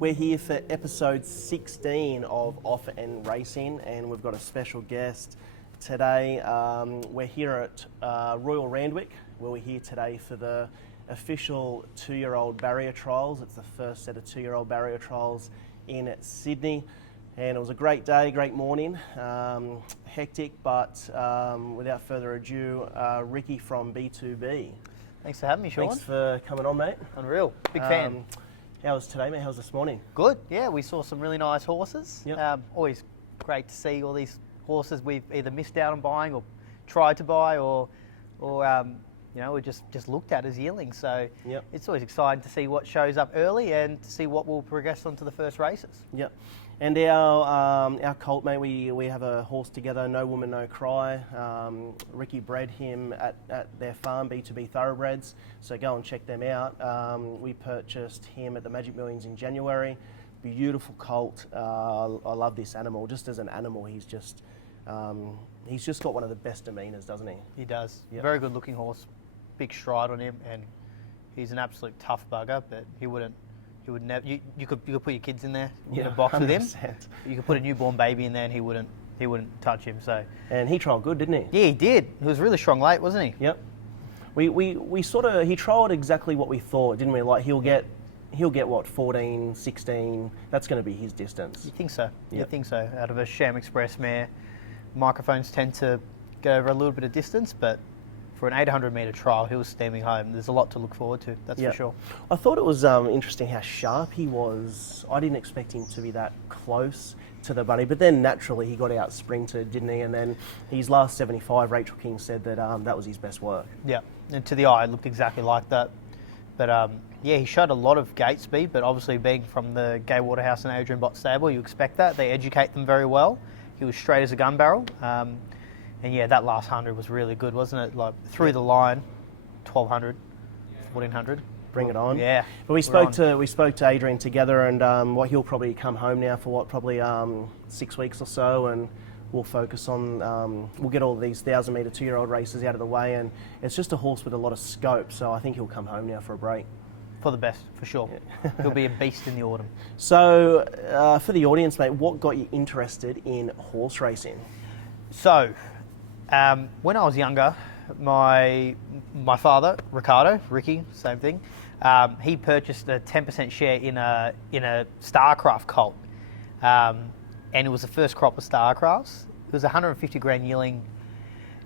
We're here for episode 16 of Off and Racing, and we've got a special guest today. We're here at Royal Randwick, where we're here today for the official 2-year-old barrier trials. It's the first set of 2-year-old barrier trials in Sydney, and it was a great day, great morning, hectic, but without further ado, Ricky from B2B. Thanks for having me, Sean. Thanks for coming on, mate. Unreal. Big fan. How was today, mate? How was this morning? Good. Yeah, we saw some really nice horses. Yep. Always great to see all these horses we've either missed out on buying or tried to buy or we just looked at as yearlings. So Yep. It's always exciting to see what shows up early and to see what will progress onto the first races. Yep. And our colt, mate, we have a horse together, No Woman, No Cry. Ricky bred him at their farm, B2B Thoroughbreds, so go and check them out. We purchased him at the Magic Millions in January. Beautiful colt. I love this animal. Just as an animal, he's just got one of the best demeanours, doesn't he? He does. Yep. Very good looking horse. Big stride on him, and he's an absolute tough bugger, but he would never. You could put your kids in there in a box 100%. With him. You could put a newborn baby in there, and he wouldn't touch him. So. And he trialled good, didn't he? Yeah, he did. He was really strong late, wasn't he? Yep. We he trialled exactly what we thought, didn't we? Like he'll get what, 14, 16. That's going to be his distance. You think so? Yep. You think so? Out of a Sham Express mare, microphones tend to go over a little bit of distance, but. For an 800-metre trial, he was steaming home. There's a lot to look forward to, that's for sure. I thought it was interesting how sharp he was. I didn't expect him to be that close to the bunny, but then naturally he got out sprinted, didn't he? And then his last 75, Rachel King said that that was his best work. Yeah, and to the eye, it looked exactly like that. But he showed a lot of gate speed, but obviously being from the Gay Waterhouse and Adrian Bott stable, you expect that. They educate them very well. He was straight as a gun barrel. And yeah, that last 100 was really good, wasn't it? Like through the line, 1200, 1400. Bring it on. Yeah. But we spoke to Adrian together, and he'll probably come home now for probably 6 weeks or so, and we'll focus on we'll get all these 1,000-metre 2-year-old races out of the way, and it's just a horse with a lot of scope. So I think he'll come home now for a break. For the best, for sure. Yeah. He'll be a beast in the autumn. So for the audience, mate, what got you interested in horse racing? So. When I was younger, my father, Ricky, same thing, he purchased a 10% share in a Starcraft colt, and it was the first crop of Starcrafts. It was a 150 grand yearling.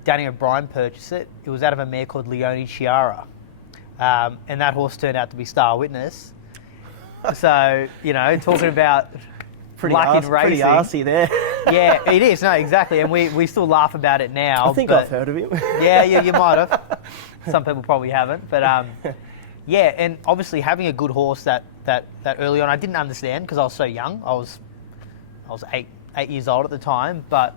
Danny O'Brien purchased it. It was out of a mare called Leone Chiara, and that horse turned out to be Star Witness. So talking about luck in racing. Pretty arsey there. Yeah, it is. No, exactly. And we still laugh about it now. I think I've heard of it. Yeah, you might have. Some people probably haven't. But yeah, and obviously having a good horse that early on, I didn't understand because I was so young. I was 8 years old at the time. But,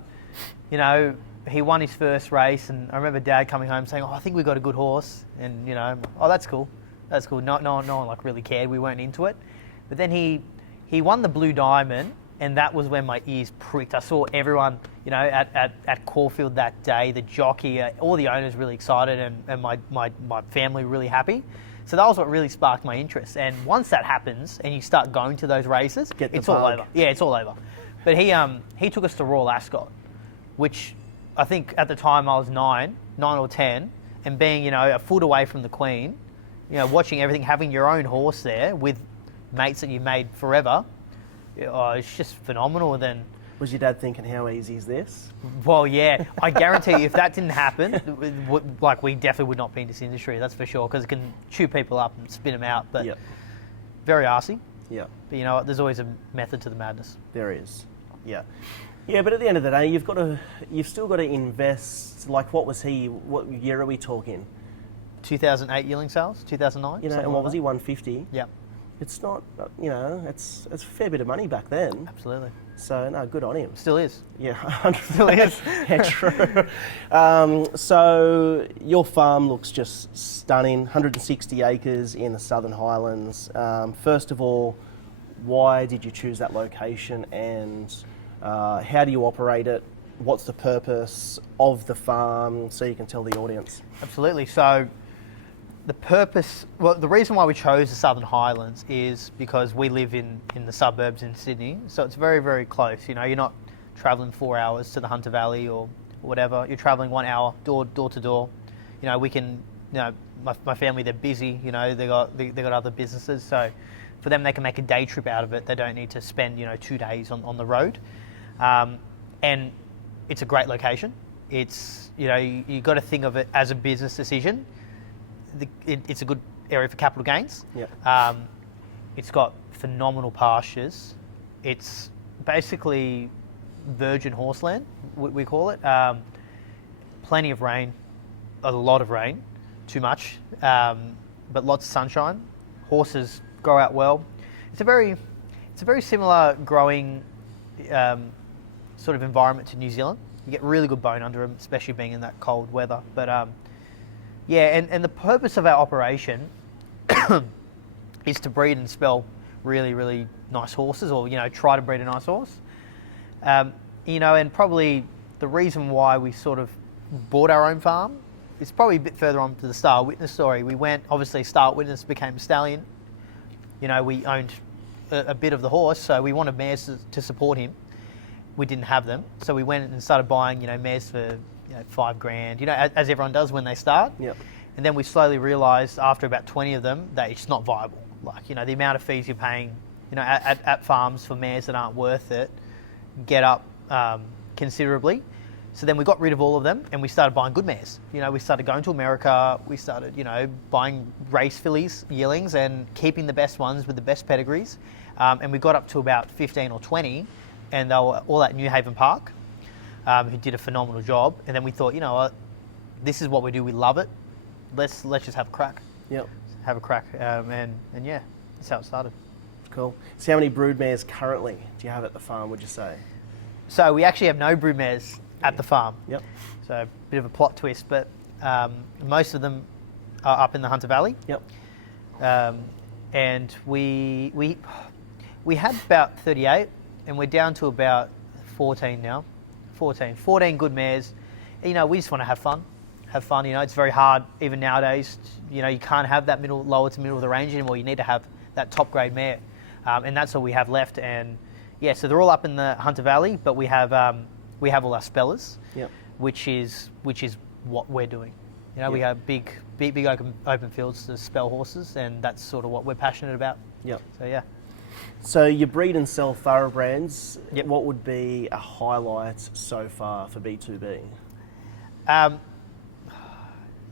he won his first race, and I remember Dad coming home saying, "Oh, I think we got a good horse." And, oh, that's cool. That's cool. No one really cared. We weren't into it. But then he won the Blue Diamond. And that was when my ears pricked. I saw everyone, at Caulfield that day, the jockey, all the owners really excited, and my family really happy. So that was what really sparked my interest. And once that happens, and you start going to those races, it's all over. Yeah, it's all over. But he took us to Royal Ascot, which I think at the time I was 9 or 10, and being a foot away from the Queen, watching everything, having your own horse there with mates that you made forever. Oh, it's just phenomenal. Then was your dad thinking, how easy is this? Well, yeah, I guarantee you if that didn't happen, we definitely would not be in this industry, that's for sure, because it can chew people up and spin them out. But very arsey. Yeah. But there's always a method to the madness. There is. Yeah. Yeah, but at the end of the day, you've still got to invest. Like, what year are we talking? 2008 yearling sales, 2009. And what was he? 150. Yeah. It's not, it's a fair bit of money back then. Absolutely. So, no, good on him. Still is. Yeah, still is. Yeah, true. So, your farm looks just stunning, 160 acres in the Southern Highlands. First of all, why did you choose that location, and how do you operate it? What's the purpose of the farm, so you can tell the audience? Absolutely. So, the purpose, well, the reason why we chose the Southern Highlands is because we live in the suburbs in Sydney, so it's very, very close. You know, you're not travelling 4 hours to the Hunter Valley or whatever. You're travelling 1 hour door to door. You know, we can, you know, my family, they're busy. You know, they got other businesses, so for them they can make a day trip out of it. They don't need to spend 2 days on the road, and it's a great location. It's you got to think of it as a business decision. It's a good area for capital gains. Yeah. It's got phenomenal pastures. It's basically virgin horseland, we call it. Plenty of rain, a lot of rain, too much, but lots of sunshine. Horses grow out well. It's a very similar growing sort of environment to New Zealand. You get really good bone under them, especially being in that cold weather. But yeah, and the purpose of our operation is to breed and spell really, really nice horses, or try to breed a nice horse. And probably the reason why we sort of bought our own farm is probably a bit further on to the Star Witness story. We went, obviously, Star Witness became a stallion. We owned a bit of the horse, so we wanted mares to support him. We didn't have them, so we went and started buying, mares for $5,000, as everyone does when they start. Yep. And then we slowly realised after about 20 of them that it's not viable. Like, the amount of fees you're paying, at farms for mares that aren't worth it get up considerably. So then we got rid of all of them and we started buying good mares. We started going to America, we started, buying race fillies, yearlings, and keeping the best ones with the best pedigrees. And we got up to about 15 or 20, and they were all at New Haven Park, who did a phenomenal job. And then we thought, what, this is what we do, we love it. Let's just have a crack. Yep. Have a crack, and yeah, that's how it started. Cool. So how many brood mares currently do you have at the farm, would you say? So we actually have no brood mares at the farm. Yep. So a bit of a plot twist, but most of them are up in the Hunter Valley. Yep. And we had about 38, and we're down to about 14 now. 14 good mares. We just want to have fun. It's very hard, even nowadays. You can't have that lower to middle of the range anymore. You need to have that top grade mare, and that's all we have left. And yeah, so they're all up in the Hunter Valley, but we have all our spellers, yep, which is what we're doing. Yep. We have big open fields to spell horses, and that's sort of what we're passionate about. Yep. So yeah. So you breed and sell thoroughbreds. Yep. What would be a highlight so far for B2B?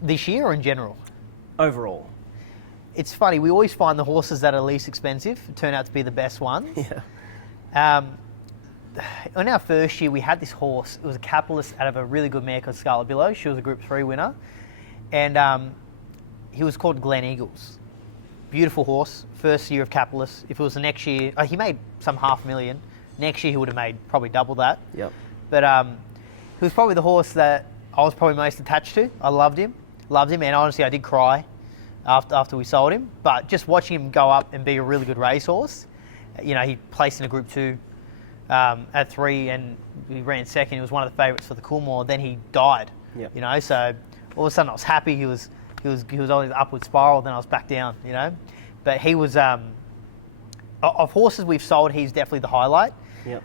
This year or in general? Overall. It's funny, we always find the horses that are least expensive turn out to be the best ones. Yeah. In our first year, we had this horse. It was a capitalist out of a really good mare called Scarlet Billow. She was a Group 3 winner. And he was called Glen Eagles. Beautiful horse, first year of capitalist. If it was the next year, he made some $500,000. Next year, he would have made probably double that. Yep. But he was probably the horse that I was probably most attached to. I loved him, and honestly, I did cry after we sold him. But just watching him go up and be a really good racehorse, he placed in a Group 2 at 3, and he ran second. He was one of the favourites for the Coolmore. Then he died. Yep. So all of a sudden I was happy. He was on his upward spiral. Then I was back down. But he was of horses we've sold, he's definitely the highlight. Yep.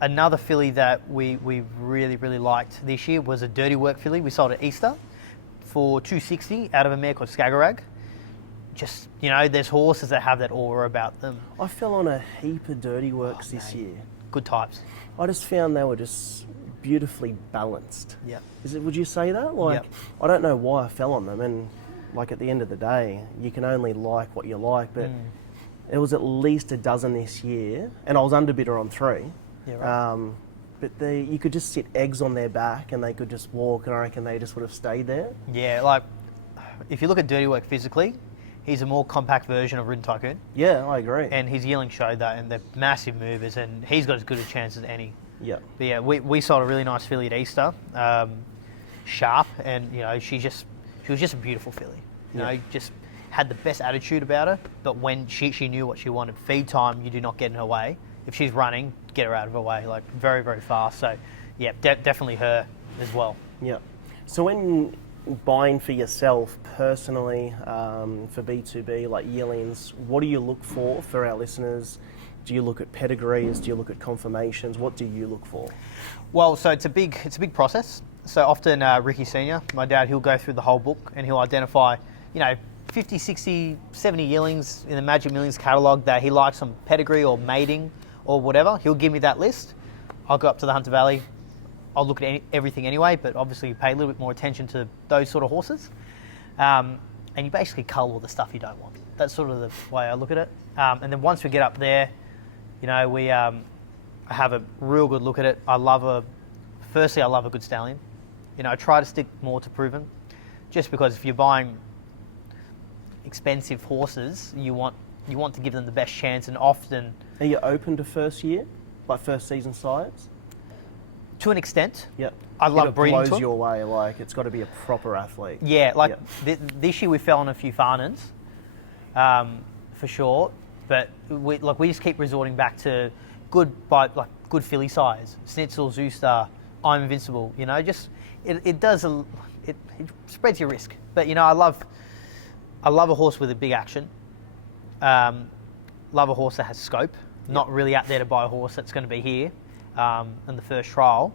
Another filly that we really, really liked this year was a Dirty Work filly. We sold at Easter for $260 out of a mare called Skagerrag. Just, there's horses that have that aura about them. I fell on a heap of Dirty Works this year. Good types. I just found they were just beautifully balanced. Yeah. Would you say that? Yep. I don't know why I fell on them, and at the end of the day, you can only like what you like, but it was at least a dozen this year, and I was underbidder on 3. Yeah, right. But you could just sit eggs on their back and they could just walk, and I reckon they just would have stayed there. Yeah, if you look at Dirty Work physically, he's a more compact version of Ridden Tycoon. Yeah, I agree. And his yearling showed that, and they're massive movers, and he's got as good a chance as any. Yeah. But yeah, we sold a really nice filly at Easter, sharp, and she was just a beautiful filly. Just had the best attitude about her. But when she knew what she wanted, feed time, you do not get in her way. If she's running, get her out of her way, very, very fast. So yeah, definitely her as well. Yeah. So when buying for yourself personally, for B2B, like yearlings, what do you look for our listeners? Do you look at pedigrees? Do you look at conformations? What do you look for? Well, so it's a big process. So often Ricky Senior, my dad, he'll go through the whole book and he'll identify, 50, 60, 70 yearlings in the Magic Millions catalogue that he likes on pedigree or mating or whatever. He'll give me that list. I'll go up to the Hunter Valley. I'll look at everything anyway, but obviously you pay a little bit more attention to those sort of horses. And you basically cull all the stuff you don't want. That's sort of the way I look at it. And then once we get up there, we have a real good look at it. I love a good stallion. I try to stick more to proven, just because if you're buying expensive horses, you want to give them the best chance, and often... Are you open to first year, like first season sires? To an extent. Yep. I love breeding to it blows them. your way, like it's got to be a proper athlete. Yeah, this year we fell on a few Farnans, for sure. But we just keep resorting back to good filly size, Snitzel, Zoostar, I'm Invincible. It spreads your risk. But I love a horse with a big action. Love a horse that has scope. Not really out there to buy a horse that's going to be here in the first trial,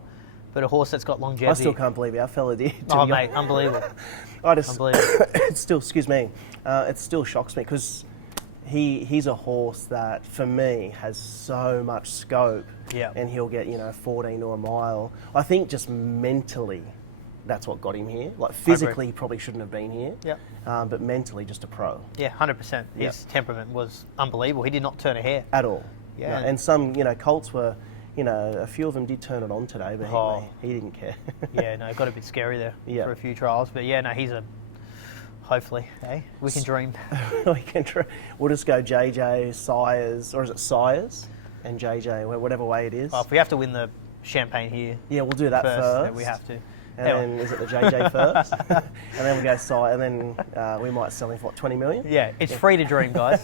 but a horse that's got longevity. I still can't believe our fella did. Oh mate, unbelievable. Unbelievable. It still shocks me because he's a horse that, for me, has so much scope. Yeah. And he'll get, 14 to a mile. I think just mentally, that's what got him here. Like, physically, he probably shouldn't have been here. Yeah. But mentally, just a pro. Yeah, 100%. His temperament was unbelievable. He did not turn a hair. At all. Yeah. No, and some, colts were, a few of them did turn it on today, but he didn't care. Yeah, no, it got a bit scary there for a few trials. But yeah, no, he's a... Hopefully, we can dream. We can dream. We'll just go JJ, Sires, or is it Sires and JJ, whatever way it is. Oh, if we have to win the champagne here, yeah, we'll do that first. Then we have to. And then is it the JJ first? And then we go Sire, and then we might sell him for what, 20 million? Yeah, it's free to dream, guys.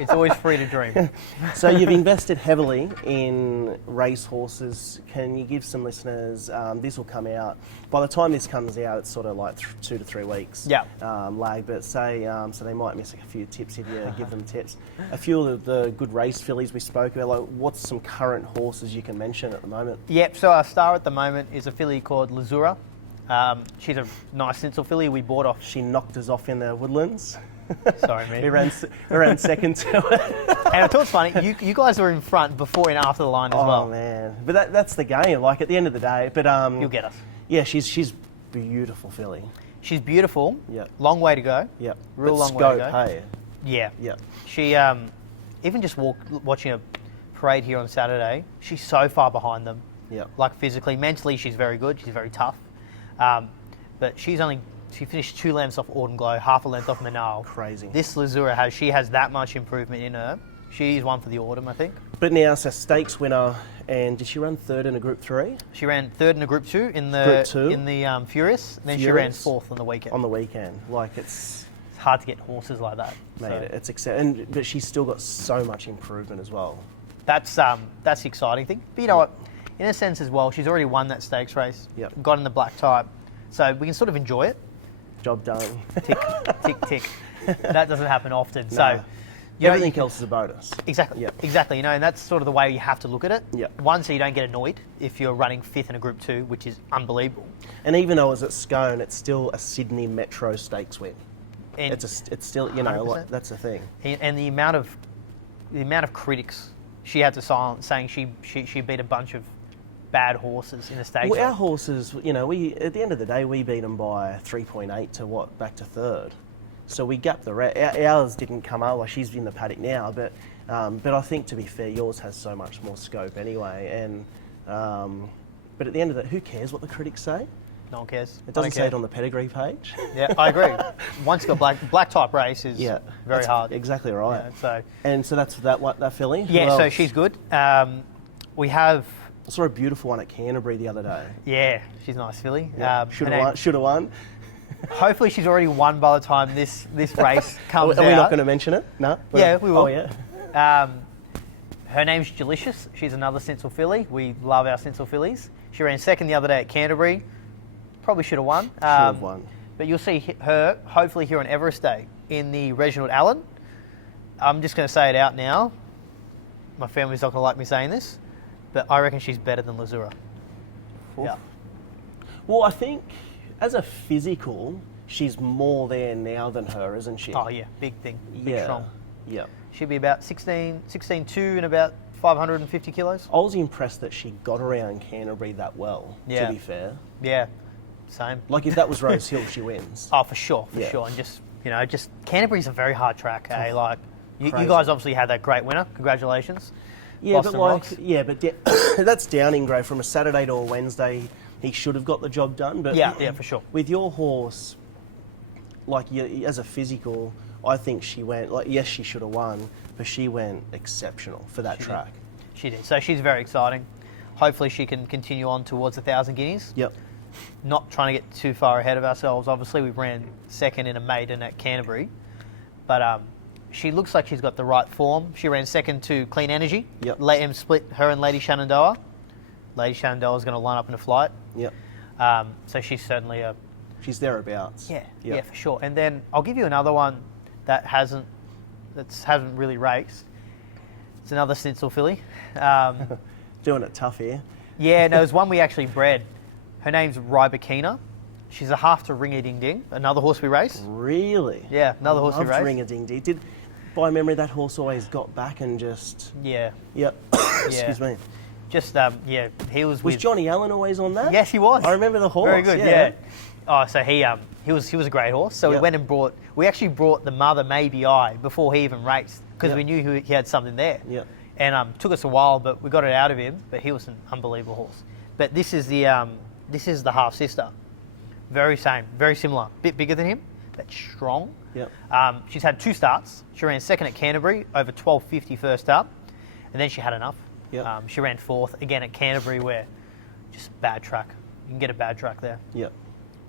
It's always free to dream. So you've invested heavily in race horses. Can you give some listeners, this will come out, by the time this comes out, it's sort of like 2 to 3 weeks lag, but say, so they might miss a few tips if you give them tips. A few of the good race fillies we spoke about, like what's some current horses you can mention at the moment? Yep, so our star at the moment is a filly called Lazura. She's a nice Snitzel filly we bought off. She knocked us off in the woodlands. Sorry, mate. we ran second to it. And I thought it's funny, you guys were in front before and after the line as well. Oh man, but that's the game. Like at the end of the day, but you'll get us. Yeah, she's beautiful filly. She's beautiful. Yeah. Long way to go. Yeah. Real long way to go. Hey. Yeah. Yeah. She even just watching a parade here on Saturday. She's so far behind them. Yeah. Like physically, mentally, she's very good. She's very tough. But she finished 2 lengths off Autumn Glow, half a length off Manal. Crazy. This Lazura has that much improvement in her. She's one for the autumn, I think. But now it's a stakes winner, and did she run third in a Group 3? She ran third in a Group 2 in the Furious. Then she ran fourth on the weekend. On the weekend, like it's hard to get horses like that. Mate, so. It's exciting, but she's still got so much improvement as well. That's the exciting thing. But you know what? In a sense as well, she's already won that stakes race. Yep. Got in the black type, so we can sort of enjoy it. Job done. Tick, tick, tick. That doesn't happen often. No. So everything else is a bonus. Exactly. Yep. Exactly. And that's sort of the way you have to look at it. Yep. One, so you don't get annoyed if you're running 5th in a Group 2, which is unbelievable. And even though it was at Scone, it's still a Sydney Metro Stakes win. And it's still, like, that's the thing. And the amount of critics she had to silence saying she beat a bunch of bad horses in the stakes. Well, our horses, we at the end of the day, we beat them by 3.8 to back to third. So we gapped the rest. Ours didn't come up. Like she's in the paddock now, but I think to be fair, yours has so much more scope anyway. And but at the end of the, who cares what the critics say? No one cares. It doesn't say it on the pedigree page. Yeah, I agree. Once you got black type race is very hard. Exactly right. Yeah, so that's that filly. Yeah, so she's good. We have. I saw a beautiful one at Canterbury the other day. Yeah, she's a nice filly. Yeah. Should have won. Hopefully she's already won by the time this race comes out. Are we not going to mention it? No? Yeah, we will. Oh, yeah. Her name's Delicious. She's another Snitzel filly. We love our Snitzel fillies. She ran second the other day at Canterbury. Probably should have won. but you'll see her hopefully here on Everest Day in the Reginald Allen. I'm just going to say it out now. My family's not going to like me saying this, but I reckon she's better than Lazura. Yeah. Well, I think as a physical, she's more there now than her, isn't she? Oh yeah, big thing, big strong. Yeah. She'd be about 16'2" and about 550 kilos. I was impressed that she got around Canterbury that well, to be fair. Yeah, same. Like if that was Rose Hill, she wins. Oh, for sure. And just Canterbury's a very hard track, eh? Like, you guys obviously had that great winner. Congratulations. Yeah, Boston but like, Rocks. that's Downing Grey from a Saturday to a Wednesday. He should have got the job done. But yeah, for sure. With your horse, like as a physical, I think she went, like, yes, she should have won, but she went exceptional for that track. She did. So she's very exciting. Hopefully she can continue on towards 1,000 guineas. Yep. Not trying to get too far ahead of ourselves. Obviously, we ran second in a maiden at Canterbury. But she looks like she's got the right form. She ran second to Clean Energy. Yep. Let him split her and Lady Shenandoah. Lady Shenandoah is going to line up in a flight. Yep. So she's certainly a... She's thereabouts. Yeah, for sure. And then I'll give you another one that hasn't really raced. It's another Snitzel filly. Doing it tough here. Yeah, no, there's one we actually bred. Her name's Rybakina. She's a half to Ring a Ding Ding, another horse we raced. Really? Yeah, another horse we raced. Ring a Ding Ding. Did, by memory, that horse always got back and just... Yeah. Yep. Excuse me. Just, he was with... Was Johnny Allen always on that? Yes, he was. I remember the horse. Very good, yeah. Oh, so he was a great horse. So we went and we actually brought the mother Maybe I before he even raced because we knew he had something there. Yeah. And took us a while, but we got it out of him. But he was an unbelievable horse. But this is the half sister. Very similar. Bit bigger than him, but strong. Yep. She's had 2 starts. She ran second at Canterbury, over 12.50 first up, and then she had enough. Yep. She ran 4th again at Canterbury, where just bad track. You can get a bad track there. Yep.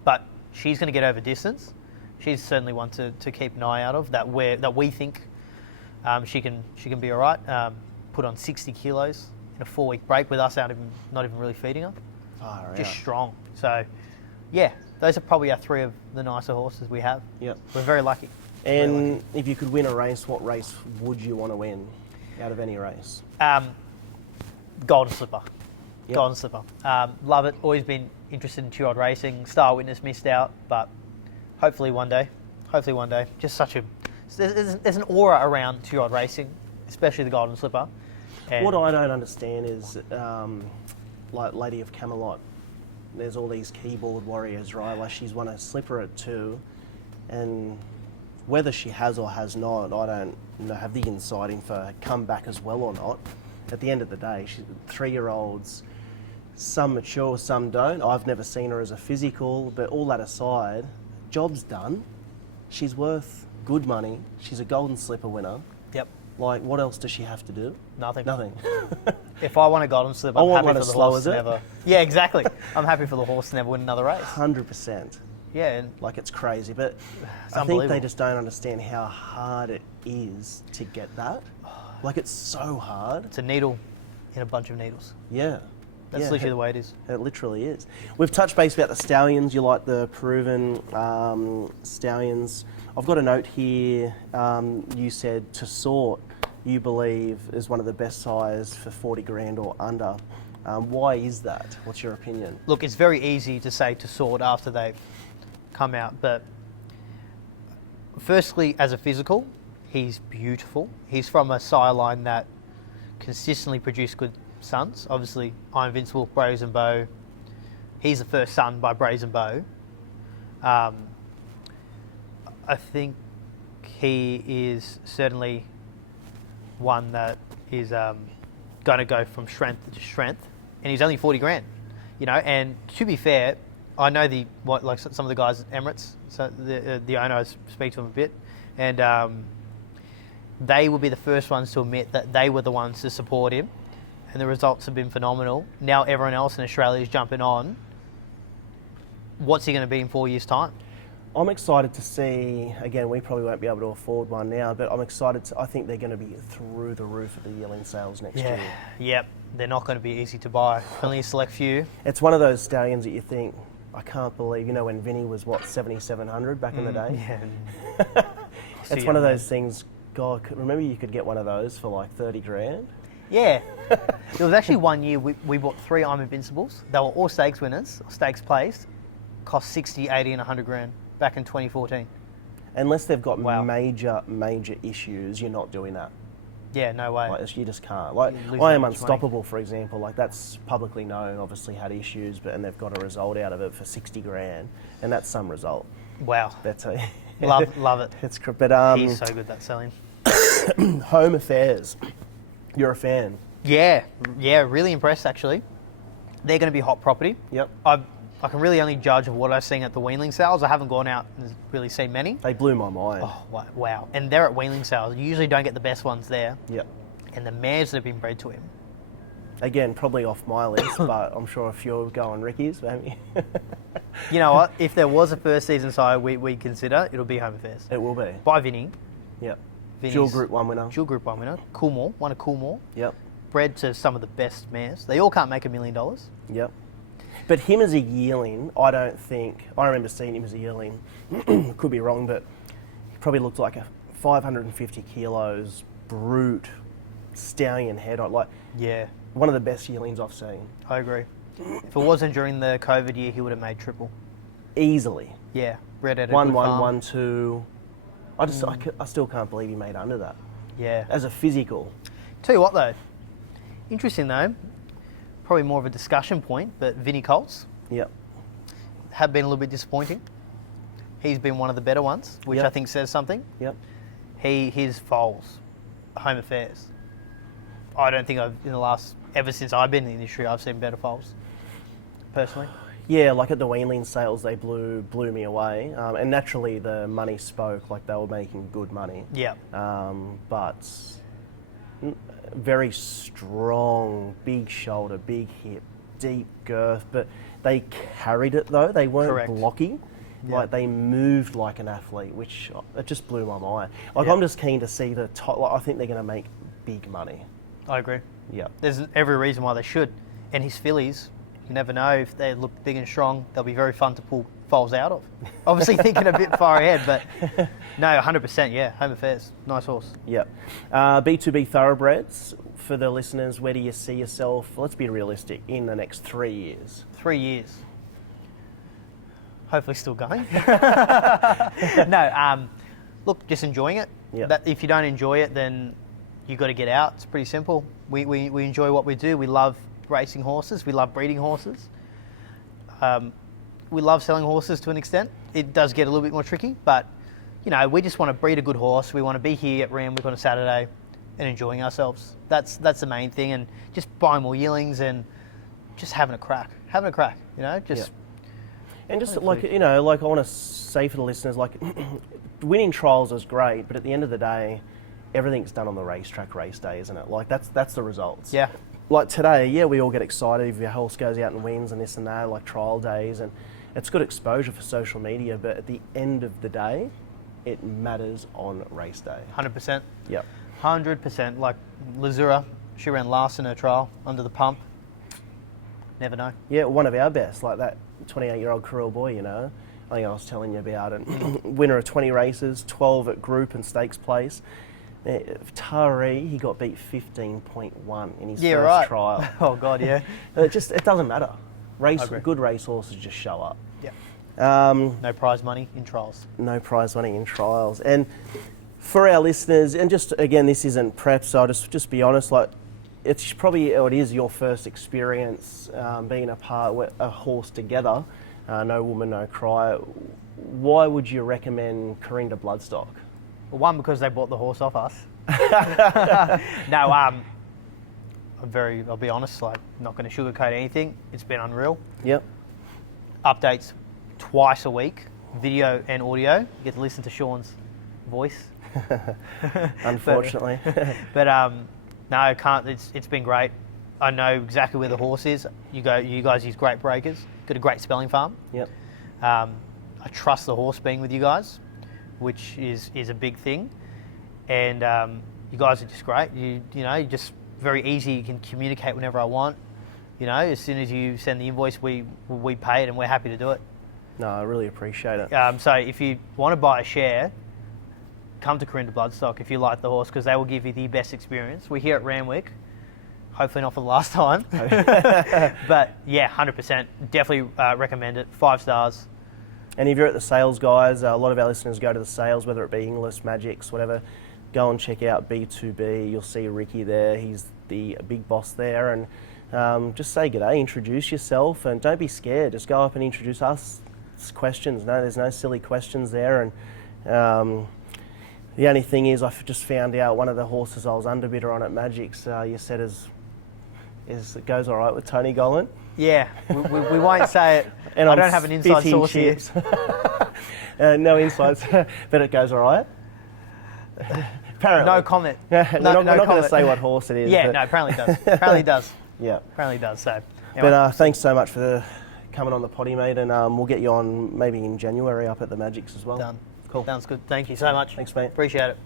But she's going to get over distance. She's certainly one to keep an eye out of. That we think she can be all right. Put on 60 kilos in a 4-week break with us not even really feeding her. Just strong. So, yeah, those are probably our 3 of the nicer horses we have. Yep. We're very lucky. And if you could win a race, what race would you want to win out of any race? Golden Slipper. Yep. Golden Slipper. Love it. Always been interested in 2-year-old racing. Star Witness missed out, but hopefully one day. Just such a... There's an aura around 2-year-old racing, especially the Golden Slipper. And what I don't understand is, like Lady of Camelot, there's all these keyboard warriors, right? Like she's won a slipper at 2, and whether she has or has not, I don't have the insight into her comeback as well or not. At the end of the day, 3-year-olds, some mature, some don't. I've never seen her as a physical, but all that aside, job's done. She's worth good money. She's a Golden Slipper winner. Yep. Like, what else does she have to do? Nothing. If I want a Golden Slipper, I'm happy for the horse to never... it? Yeah, exactly. I'm happy for the horse to never win another race. 100%. Yeah. And like, it's crazy, but it's I think they just don't understand how hard it is to get that. Like, it's so hard. It's a needle in a bunch of needles. Yeah. That's literally the way it is. It literally is. We've touched base about the stallions. You like the proven stallions. I've got a note here. You said to sort, you believe is one of the best size for 40 grand or under. Why is that? What's your opinion? Look, it's very easy to say to sort after they've come out, but firstly, as a physical, he's beautiful. He's from a sire line that consistently produced good sons. Obviously, I'm Invincible, Brazen Bow. He's the first son by Brazen Bow. I think he is certainly one that is going to go from strength to strength, and he's only 40 grand, And to be fair, I know some of the guys at Emirates. So the owner, I speak to him a bit, and they will be the first ones to admit that they were the ones to support him, and the results have been phenomenal. Now everyone else in Australia is jumping on. What's he going to be in 4 years' time? I'm excited to see, again, we probably won't be able to afford one now, but I'm excited I think they're going to be through the roof of the yearling sales next year. Yep, they're not going to be easy to buy, only a select few. It's one of those stallions that you think, I can't believe, when Vinny was, 7,700 back in the day? Yeah. It's one of those things, God, remember you could get one of those for like 30 grand? Yeah. There was actually one year we bought 3 I'm Invincibles. They were all stakes winners, stakes placed, cost 60, 80 and 100 grand back in 2014. Unless they've got Wow. major issues, you're not doing that. Yeah, no way. Like, you just can't. Like, You lose I that Am much Unstoppable, for example, like that's publicly known, obviously had issues, and they've got a result out of it for 60 grand, and that's some result. Wow. That's a Love it. It's but He's so good at selling. Home Affairs. You're a fan. Yeah, really impressed actually. They're going to be hot property. Yep. I can really only judge of what I've seen at the weanling sales. I haven't gone out and really seen many. They blew my mind. Oh, wow. And they're at weanling sales. You usually don't get the best ones there. Yep. And the mares that have been bred to him. Again, probably off my list, but I'm sure a few will go on Ricky's, maybe. You know what? If there was a first season side we'd consider, it'll be Home Affairs. It will be. By Vinny. Yep. Vinny's Dual Group 1 winner. Dual Group 1 winner. Coolmore. Won a Coolmore. Yep. Bred to some of the best mares. They all can't make $1 million. Yep. But him as a yearling, I don't think... I remember seeing him as a yearling. Could be wrong, but he probably looked like a 550 kilos, brute, stallion head. Yeah, One of the best yearlings I've seen. I agree. If it wasn't during the COVID year, he would have made triple. Easily. Yeah, bred at a 1-1, good farm. 1-2. I still can't believe he made under that. Yeah. As a physical. Tell you what though, interesting though, probably more of a discussion point, but Vinny Colts Yep. have been a little bit disappointing. He's been one of the better ones, which Yep. I think says something. Yep. His foals, Home Affairs. I don't think ever since I've been in the industry, I've seen better foals, personally. Yeah, like at the weanling sales, they blew me away. And naturally, the money spoke, like they were making good money. Yeah. But very strong, big shoulder, big hip, deep girth. But they carried it though. They weren't Correct. blocky. Yeah. Like they moved like an athlete, which it just blew my mind. Like Yeah. I'm just keen to see the top. Like, I think they're going to make big money. I agree. Yeah. There's every reason why they should. And his fillies, you never know, if they look big and strong, they'll be very fun to pull foals out of. Obviously thinking a bit far ahead, but no, 100%, yeah, Home Affairs, nice horse. Yep. B2B Thoroughbreds, for the listeners, where do you see yourself, let's be realistic, in the next 3 years? 3 years. Hopefully still going. No, look, just enjoying it. Yep. That, if you don't enjoy it, then you got to get out. It's pretty simple. We enjoy what we do. We love racing horses. We love breeding horses. We love selling horses to an extent. It does get a little bit more tricky, but we just want to breed a good horse. We want to be here at Randwick on a Saturday and enjoying ourselves. That's the main thing, and just buying more yearlings and just having a crack. Just. Yep. And just like I want to say for the listeners, like winning trials is great, but at the end of the day, everything's done on the racetrack race day, isn't it? Like that's the results. Yeah. Like today, yeah, we all get excited if your horse goes out and wins and this and that, like trial days, and it's good exposure for social media. But at the end of the day, it matters on race day. 100%. Yep. 100%. Like Lazura, she ran last in her trial under the pump. Never know. Yeah, one of our best, like that 28-year-old Kurrinda boy, I think I was telling you about it. Winner of 20 races, 12 at group and stakes place. Taree, he got beat 15.1 in his first trial. Oh God, yeah. It doesn't matter. agree. Good race horses just show up. Yeah. No prize money in trials. No prize money in trials. And for our listeners, and just again, this isn't prep, so I'll just be honest, like it is your first experience being a horse together. No woman, no cry. Why would you recommend Kurrinda Bloodstock? Well, one, because they bought the horse off us. No, I'll be honest, like, not going to sugarcoat anything. It's been unreal. Yep. Updates twice a week, video and audio. You get to listen to Sean's voice. Unfortunately. But no, I can't. It's been great. I know exactly where the horse is. You guys use great breakers. Got a great spelling farm. Yep. I trust the horse being with you guys, which is a big thing. And you guys are just great. You're just very easy. You can communicate whenever I want. you know, as soon as you send the invoice, we pay it, and we're happy to do it. No, I really appreciate it. So if you want to buy a share, come to Kurrinda Bloodstock if you like the horse, because they will give you the best experience. We're here at Randwick, hopefully not for the last time, but yeah, 100%. Definitely recommend it. 5 stars. And if you're at the sales, guys, a lot of our listeners go to the sales, whether it be English, Magics, whatever. Go and check out B2B. You'll see Ricky there. He's the big boss there, and just say g'day, introduce yourself, and don't be scared. Just go up and introduce us. It's questions. No, there's no silly questions there, and the only thing is, I've just found out one of the horses I was underbidder on at Magics. You said is it goes all right with Tony Gollan. Yeah, we won't say it. And I don't have an inside source here. No insights, but it goes all right. Apparently. No comment. We're not going to say what horse it is. Yeah, no, apparently it does. Apparently it does. Yeah. Apparently it does, so. Anyway. But thanks so much for coming on the potty, mate, and we'll get you on maybe in January up at the Magics as well. Done. Cool. Sounds good. Thank you so much. Thanks, mate. Appreciate it.